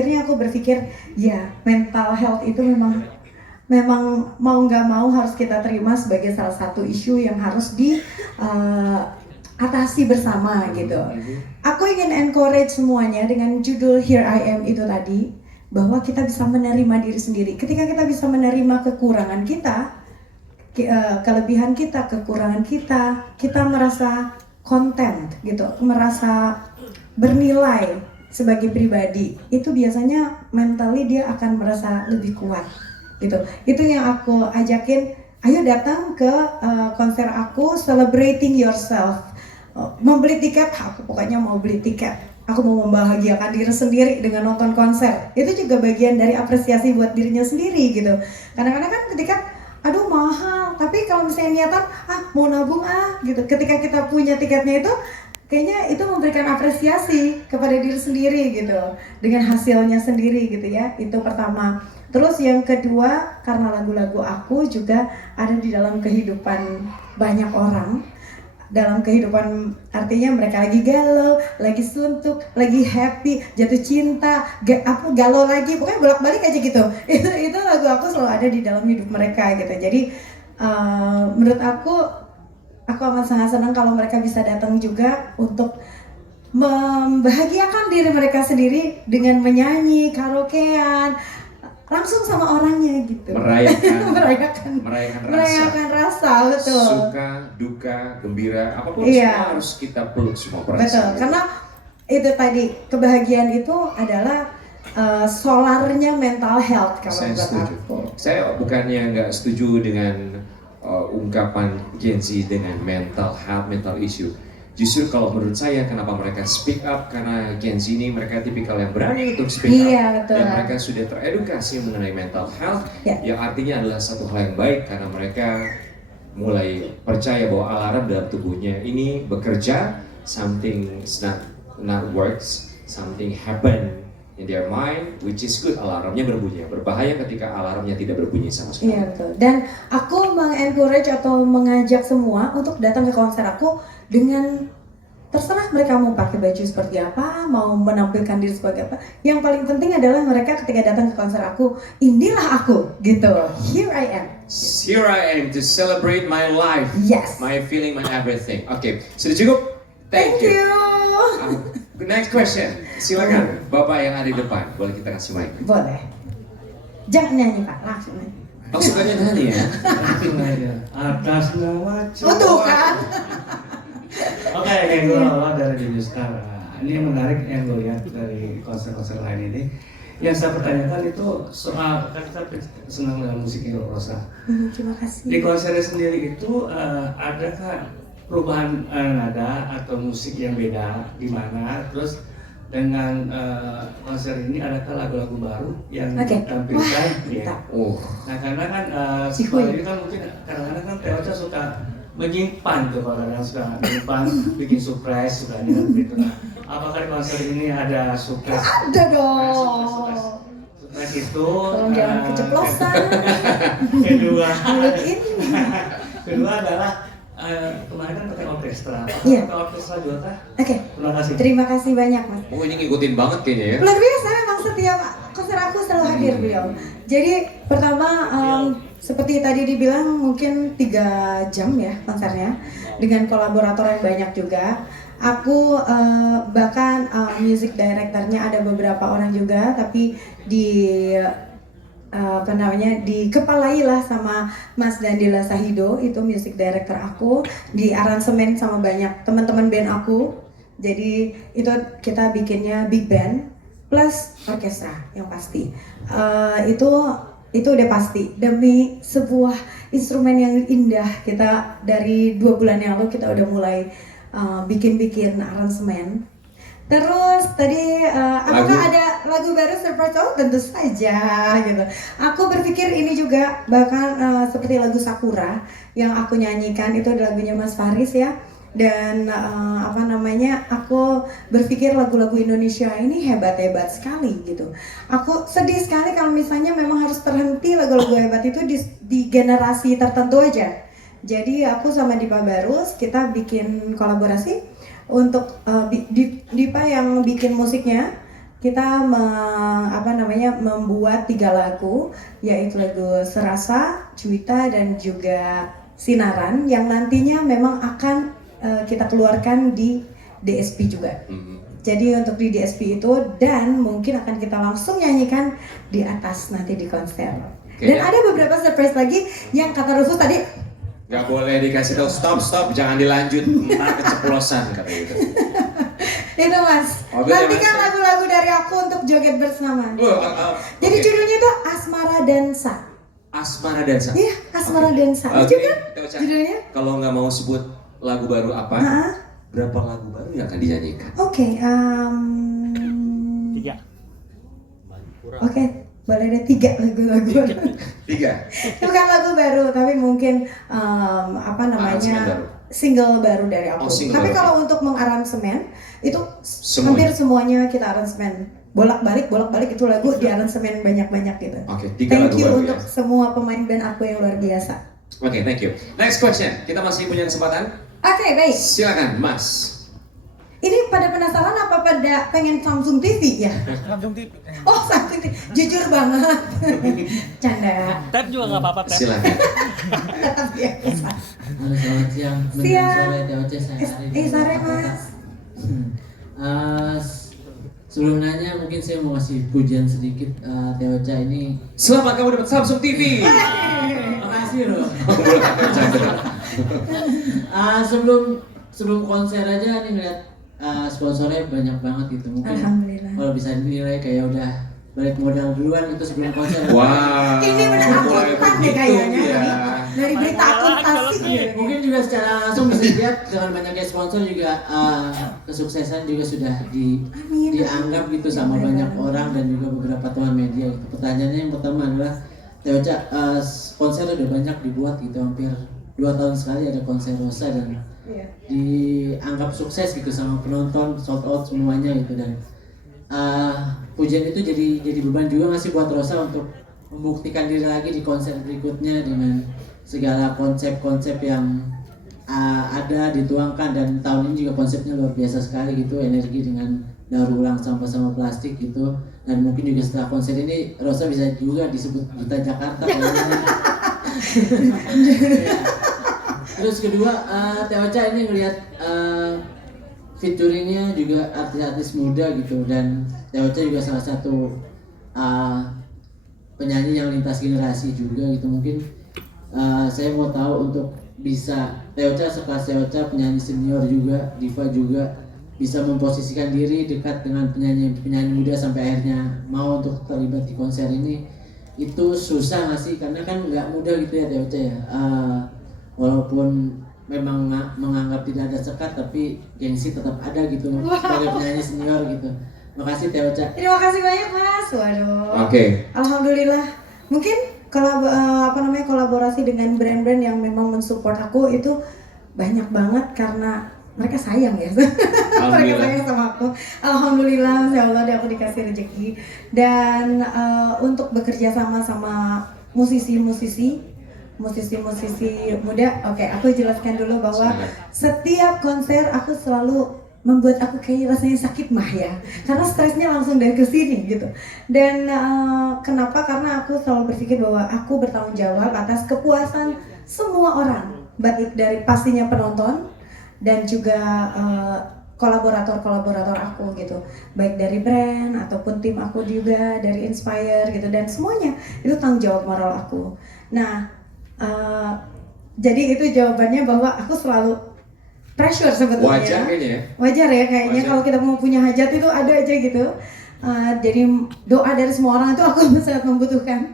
akhirnya aku berpikir ya mental health itu memang mau nggak mau harus kita terima sebagai salah satu isu yang harus di atasi bersama gitu. Aku ingin encourage semuanya dengan judul Here I Am itu tadi, bahwa kita bisa menerima diri sendiri. Ketika kita bisa menerima kekurangan kita, kelebihan kita, kekurangan kita, kita merasa content gitu, merasa bernilai sebagai pribadi, itu biasanya mentally dia akan merasa lebih kuat gitu. Itu yang aku ajakin, ayo datang ke konser aku, celebrating yourself. Membeli tiket, aku pokoknya mau beli tiket. Aku mau membahagiakan diri sendiri dengan nonton konser. Itu juga bagian dari apresiasi buat dirinya sendiri gitu. Kadang-kadang kan ketika aduh mahal, tapi kalau misalnya niatan mau nabung gitu. Ketika kita punya tiketnya itu, kayaknya itu memberikan apresiasi kepada diri sendiri gitu, dengan hasilnya sendiri gitu ya. Itu pertama. Terus yang kedua, karena lagu-lagu aku juga ada di dalam kehidupan banyak orang, dalam kehidupan artinya mereka lagi galau, lagi suntuk, lagi happy, jatuh cinta, galau lagi, pokoknya bolak-balik aja gitu. Itu lagu aku selalu ada di dalam hidup mereka gitu. Jadi menurut aku amat sangat senang kalau mereka bisa datang juga untuk membahagiakan diri mereka sendiri dengan menyanyi, karaokean, langsung sama orangnya gitu. merayakan rasa, betul. Suka, duka, gembira, apapun semua harus kita peluk semua perasaan. Betul, karena itu tadi, kebahagiaan itu adalah solarnya mental health kalau menurut aku. Saya bukannya nggak setuju dengan ungkapan Gen Z dengan mental health, mental issue. Justru kalau menurut saya kenapa mereka speak up, karena Gen Z ini mereka tipikal yang berani untuk speak up. Betul. Dan mereka sudah teredukasi mengenai mental health, yang artinya adalah satu hal yang baik karena mereka mulai percaya bahwa alarm dalam tubuhnya ini bekerja, something is not works, something happen in their mind, which is good. Alarmnya berbunyi. Berbahaya ketika alarmnya tidak berbunyi sama sekali. Iya betul. Dan aku mengencourage atau mengajak semua untuk datang ke konser aku dengan terserah mereka mau pakai baju seperti apa, mau menampilkan diri sebagai apa. Yang paling penting adalah mereka ketika datang ke konser aku, inilah aku gitu. Here I am. Here I am to celebrate my life. Yes. My feeling, my everything. Oke, sudah cukup? Thank you. Next question. Silakan, Bapak yang ada di depan. Boleh kita kasih mic? Boleh. Jangan nyanyi Pak, langsung nyanyi. Maksudnya nyanyi ya? Langsung aja. Atas nama Tuh kan. Oke, kayak gue awal dari di Star. Ini yang menarik yang gue lihat dari konser-konser lain ini. Yang saya pertanyakan itu soal, kan kita senang dengan musik Rosa. Terima kasih. Di konsernya sendiri itu adakah perubahan nada atau musik yang beda di mana? Terus dengan konser ini adakah lagu-lagu baru yang ditampilkan? Ya. Nah karena kan sekolah ini kan mungkin kadang-kadang kan Teocha suka menyimpan tuh, kalau yang suka menyimpan, bikin surprise suka gitu. Nah, apakah di konser ini ada surprise? Ada dong. Surprise itu. Tolong jangan keceplosan. Kedua adalah kemarin kan pakai orkestra. Iya. Pakai orkestra juga kah? Oke. Terima kasih. Terima kasih banyak Mas. Oh ini ngikutin banget kayaknya ya? Luar biasa, memang setiap konser aku selalu hadir beliau. Jadi pertama seperti tadi dibilang mungkin 3 jam ya konsernya, dengan kolaborator yang banyak juga. Aku bahkan music directornya ada beberapa orang juga, tapi dikepalai lah sama Mas Dandila Sahido, itu music director aku, di aransemen sama banyak teman-teman band aku. Jadi itu kita bikinnya big band plus orkestra yang pasti. Itu udah pasti, demi sebuah instrumen yang indah. Kita dari 2 bulan yang lalu kita udah mulai bikin aransemen. Terus tadi apakah ada lagu baru surprise? Oh tentu saja gitu. Aku berpikir ini juga bahkan seperti lagu Sakura yang aku nyanyikan, itu lagunya Mas Faris ya. Dan aku berpikir lagu-lagu Indonesia ini hebat-hebat sekali gitu. Aku sedih sekali kalau misalnya memang harus terhenti lagu-lagu hebat itu di generasi tertentu aja. Jadi aku sama Dipa Barus kita bikin kolaborasi untuk Dipa yang bikin musiknya, kita saya membuat 3 lagu, yaitu lagu Serasa, Cuita, dan juga Sinaran yang nantinya memang akan kita keluarkan di DSP juga. Jadi untuk di DSP itu dan mungkin akan kita langsung nyanyikan di atas nanti di konser. Dan ada beberapa surprise lagi yang kata Rufus tadi. Gak boleh dikasih tahu stop, jangan dilanjut, ntar keceplosan kata gitu. Itu Mas, nantikan lagu-lagu dari aku untuk joget bersama. Jadi judulnya itu Asmara Dansa. Asmara Dansa? Iya, Asmara Dansa. Lucu kan judulnya? Kalau nggak mau sebut lagu baru apa, berapa lagu baru yang akan dinyanyikan? Tiga. Oke, boleh ada 3 lagu-lagu baru. 3? Bukan lagu baru, tapi mungkin single baru dari aku. Tapi kalau untuk mengaransemen itu hampir semuanya kita aransemen. Bolak-balik itu lagu di aransemen banyak-banyak gitu. Thank you untuk semua pemain band aku yang luar biasa. Oke, thank you. Next question, kita masih punya kesempatan. Oke, baik. Silakan, Mas. Ini pada penasaran apa pada pengen Samsung TV ya? Samsung TV. Oh, Samsung TV. Jujur banget. Canda. Tab juga nggak apa-apa, Tab. Silakan. Tetap biasa. Halo, selamat siang. Siang. Sore, sore Mas. Sebelum nanya mungkin saya mau kasih pujian sedikit. Teocha ini. Selamat kamu dapat Samsung TV. Makasih loh. Sebelum konser aja nih ngeliat sponsornya banyak banget gitu. Mungkin Alhamdulillah. kalau bisa dinilai kayak udah balik modal duluan itu sebelum konser. Wah. Ini benar akuntan deh kayaknya. Ya. Dari berita akuntansi gitu. Mungkin juga secara langsung bisa dilihat dengan banyaknya sponsor juga kesuksesan juga sudah dianggap gitu sama banyak orang dan juga beberapa teman media gitu. Pertanyaannya yang pertama adalah Teocha, konser udah banyak dibuat gitu, hampir 2 tahun sekali ada konser Rosa dan dianggap sukses gitu sama penonton, sold out semuanya gitu. Dan pujian itu jadi beban juga nggak sih buat Rosa untuk membuktikan diri lagi di konser berikutnya dengan segala konsep-konsep yang ada dituangkan. Dan tahun ini juga konsepnya luar biasa sekali gitu, energi dengan daur ulang sampah-sampah plastik gitu. Dan mungkin juga setelah konser ini Rosa bisa juga disebut Duta Jakarta kayaknya. Terus kedua, Teocha ini ngelihat featuringnya juga artis-artis muda gitu, dan Teocha juga salah satu penyanyi yang lintas generasi juga gitu. Mungkin saya mau tahu untuk bisa Teocha sekelas Teocha, penyanyi senior juga, diva juga, bisa memposisikan diri dekat dengan penyanyi muda sampai akhirnya mau untuk terlibat di konser ini, itu susah nggak sih? Karena kan nggak mudah gitu ya Teocha ya. Walaupun memang menganggap tidak ada sekat, tapi gengsi tetap ada gitu sebagai penyanyi senior gitu. Makasih Teocha. Terima kasih banyak Mas. Waduh. Oke. Alhamdulillah. Mungkin kolaborasi dengan brand-brand yang memang mensupport aku itu banyak banget karena mereka sayang ya. Mereka sayang sama aku. Alhamdulillah, Masya Allah aku dikasih rezeki. Dan untuk bekerja sama musisi-musisi muda, oke, aku jelaskan dulu bahwa setiap konser aku selalu membuat aku kayak rasanya sakit mah ya, karena stresnya langsung dari kesini gitu. Dan kenapa? Karena aku selalu berpikir bahwa aku bertanggung jawab atas kepuasan semua orang, baik dari pastinya penonton dan juga kolaborator aku gitu, baik dari brand ataupun tim aku juga, dari Inspire gitu, dan semuanya itu tanggung jawab moral aku. Nah, jadi itu jawabannya bahwa aku selalu pressure sebetulnya. Wajar kayaknya ya? Wajar ya kayaknya, kalau kita mau punya hajat itu ada aja gitu. Jadi doa dari semua orang itu aku sangat membutuhkan.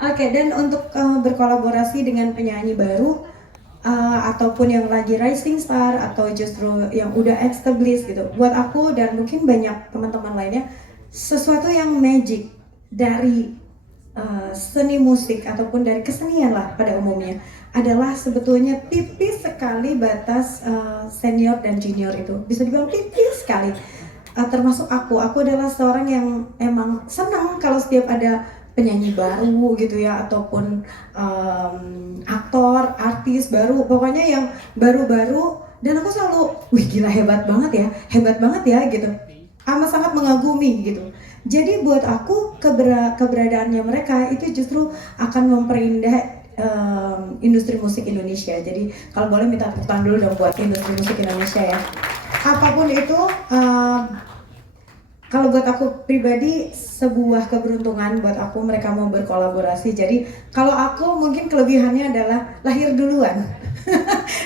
Oke, dan untuk berkolaborasi dengan penyanyi baru ataupun yang lagi rising star atau justru yang udah established gitu, buat aku dan mungkin banyak teman-teman lainnya, sesuatu yang magic dari seni musik ataupun dari kesenian lah pada umumnya adalah sebetulnya tipis sekali batas senior dan junior itu, bisa dibilang tipis sekali. Termasuk aku adalah seorang yang emang senang kalau setiap ada penyanyi baru gitu ya, ataupun aktor, artis baru, pokoknya yang baru-baru, dan aku selalu, wih gila hebat banget ya gitu, amat sangat mengagumi gitu. Jadi buat aku keberadaannya mereka itu justru akan memperindah industri musik Indonesia. Jadi kalau boleh minta tepuk tangan dulu dong buat industri musik Indonesia ya. Apapun itu, kalau buat aku pribadi sebuah keberuntungan buat aku mereka mau berkolaborasi. Jadi kalau aku mungkin kelebihannya adalah lahir duluan,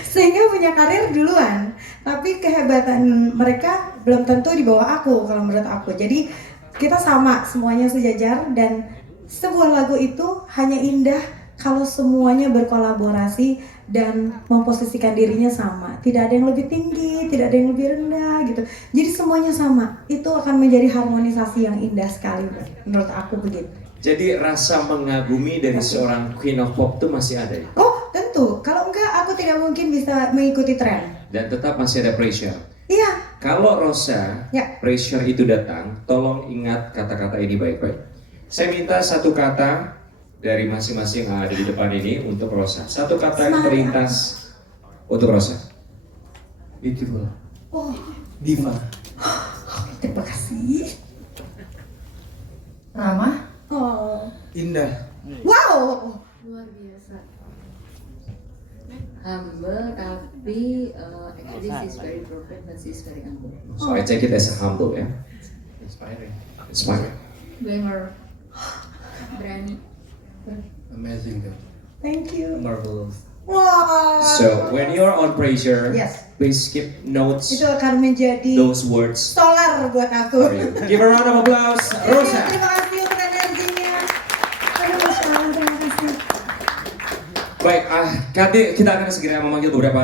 sehingga punya karir duluan. Tapi kehebatan mereka belum tentu di bawah aku kalau menurut aku. Jadi kita sama, semuanya sejajar, dan sebuah lagu itu hanya indah kalau semuanya berkolaborasi dan memposisikan dirinya sama. Tidak ada yang lebih tinggi, tidak ada yang lebih rendah gitu. Jadi semuanya sama. Itu akan menjadi harmonisasi yang indah sekali menurut aku begitu. Jadi rasa mengagumi dari seorang Queen of Pop itu masih ada ya? Oh, tentu. Kalau enggak aku tidak mungkin bisa mengikuti tren. Dan tetap masih ada pressure. Iya. Kalau Rosa, Ya. pressure itu datang, tolong ingat kata-kata ini baik-baik. Saya minta satu kata dari masing-masing yang ada di depan ini untuk Rosa. Satu kata yang terlintas untuk Rosa. Beautiful. Oh, Diva. terima kasih. Ramah, Oh, Indah. wow. luar biasa. Humble, tapi actually she's very broken, but she's very humble. So I take it as a humble ya. Inspiring. Inspiring. Glamour, berani. Amazing girl. Thank you. Marvelous. Wow. So when you're on pressure, Yes. please keep notes Itu akan menjadi those words solar buat aku. for you. Give a round of applause, Rosa. Terima kasih untuk energinya. Aduh, Mas Alan, terima kasih. Baik, Kati, kita akan segera memanggil beberapa